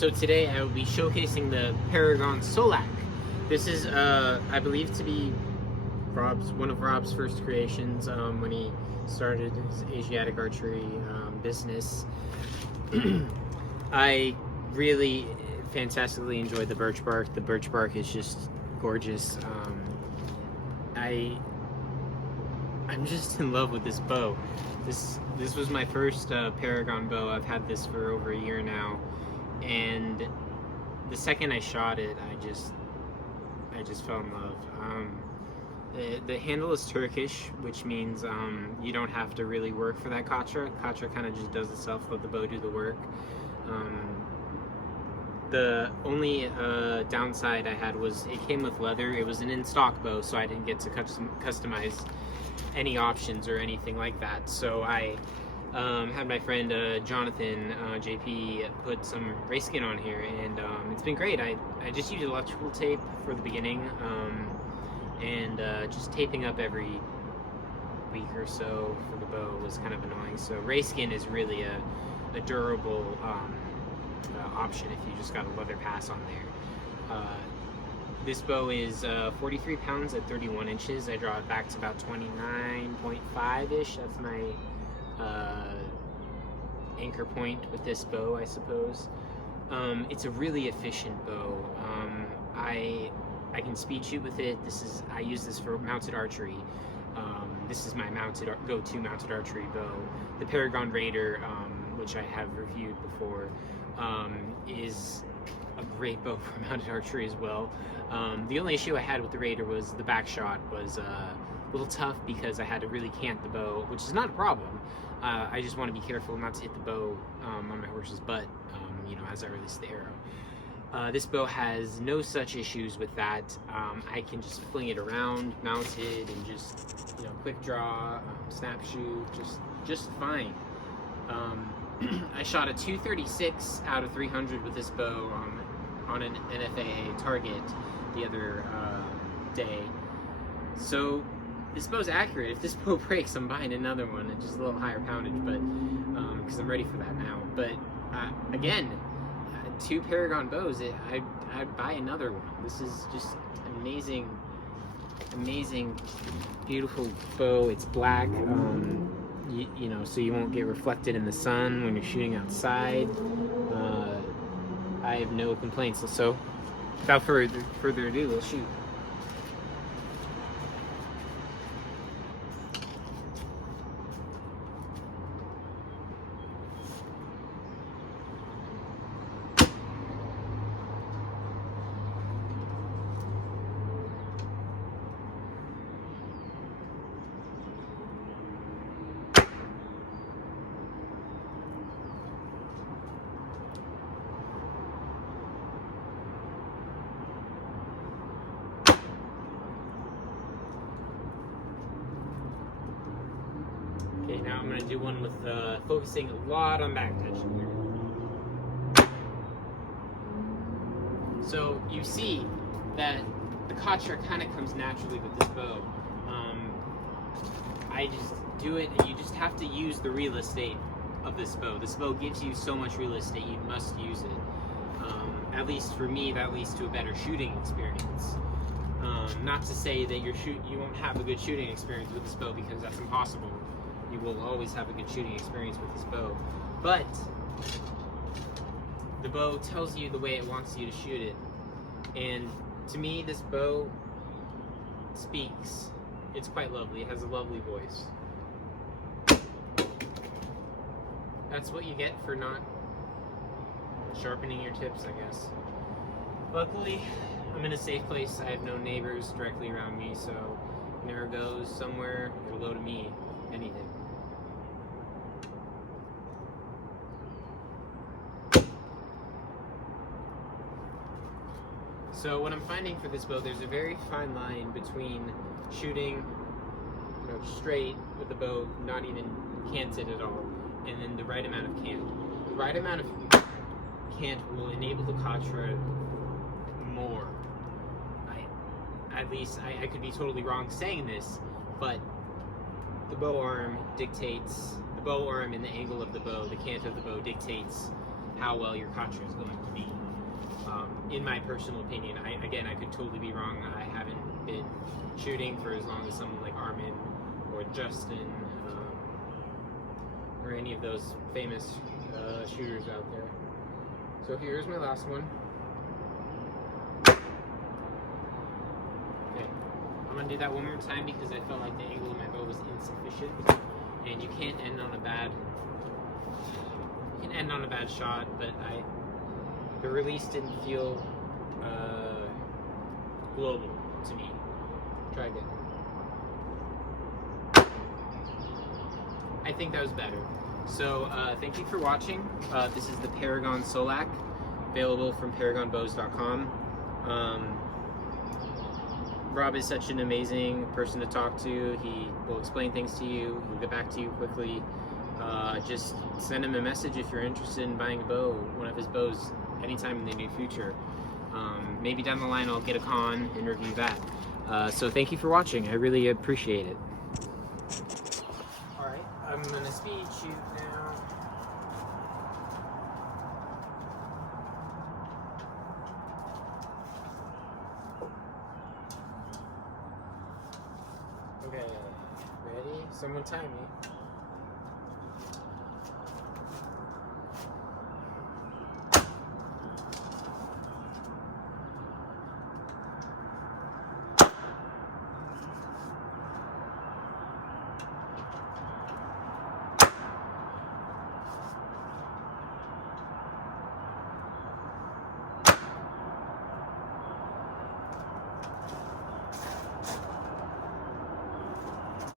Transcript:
So today I will be showcasing the Paragon Solak. This is, I believe, to be one of Rob's first creations when he started his Asiatic archery business. I really fantastically enjoyed the birch bark. The birch bark is just gorgeous. I'm just in love with this bow. This was my first Paragon bow. I've had this for over a year now, and the second I shot it, I just fell in love. The handle is Turkish, which means you don't have to really work for that katra. Katra kind of just does itself, let the bow do the work. The only downside I had was it came with leather. It was an in-stock bow, so I didn't get to customize any options or anything like that. So I had my friend Jonathan, JP, put some race skin on here, and it's been great. I just used electrical tape for the beginning, and just taping up every week or so for the bow was kind of annoying. So race skin is really a durable option if you just got a leather pass on there. This bow is 43 pounds at 31 inches. I draw it back to about 29.5-ish. That's my anchor point with this bow, I suppose. It's a really efficient bow. I can speed shoot with it. I use this for mounted archery. This is my go-to mounted archery bow. The Paragon Raider, which I have reviewed before, is a great bow for mounted archery as well. The only issue I had with the Raider was the back shot was a little tough because I had to really cant the bow, which is not a problem. I just want to be careful not to hit the bow on my horse's butt, as I release the arrow. This bow has no such issues with that. I can just fling it around, mounted, and just, quick draw, snap shoot, just fine. I shot a 236 out of 300 with this bow on an NFAA target the other day. So this bow's accurate. If this bow breaks, I'm buying another one. It's just a little higher poundage, but because I'm ready for that now. But again, 2 Paragon bows, I'd buy another one. This is just amazing, beautiful bow. It's black, so you won't get reflected in the sun when you're shooting outside. I have no complaints. So without further ado, we'll shoot. Okay, now I'm going to do one with focusing a lot on back tension here. So you see that the katra kind of comes naturally with this bow. I just do it, and you just have to use the real estate of this bow. This bow gives you so much real estate, you must use it. At least for me, that leads to a better shooting experience. Not to say that you won't have a good shooting experience with this bow, because that's impossible. You will always have a good shooting experience with this bow, but the bow tells you the way it wants you to shoot it, and to me this bow speaks. It's quite lovely. It has a lovely voice. That's what you get for not sharpening your tips, I guess. Luckily, I'm in a safe place. I have no neighbors directly around me, so if an arrow goes somewhere, it'll go to me, anything. So what I'm finding for this bow, there's a very fine line between shooting, straight with the bow, not even canted at all, and then the right amount of cant. The right amount of cant will enable the katra more. I could be totally wrong saying this, but the bow arm and the angle of the bow, the cant of the bow dictates how well your katra is going to be. in my personal opinion. Again, I could totally be wrong. I haven't been shooting for as long as someone like Armin or Justin or any of those famous shooters out there. So here's my last one. Okay, I'm gonna do that one more time because I felt like the angle of my bow was insufficient, and you can't end on a bad. You can end on a bad shot, but the release didn't feel global to me. Try again. I think that was better. So thank you for watching. This is the Paragon Solak, available from paragonbows.com. Rob is such an amazing person to talk to. He will explain things to you. He'll get back to you quickly. Just send him a message if you're interested in buying a bow, one of his bows, anytime in the near future. Maybe down the line I'll get a con and review that. So thank you for watching. I really appreciate it. Alright, I'm going to speed shoot now. Okay, ready? Someone time me.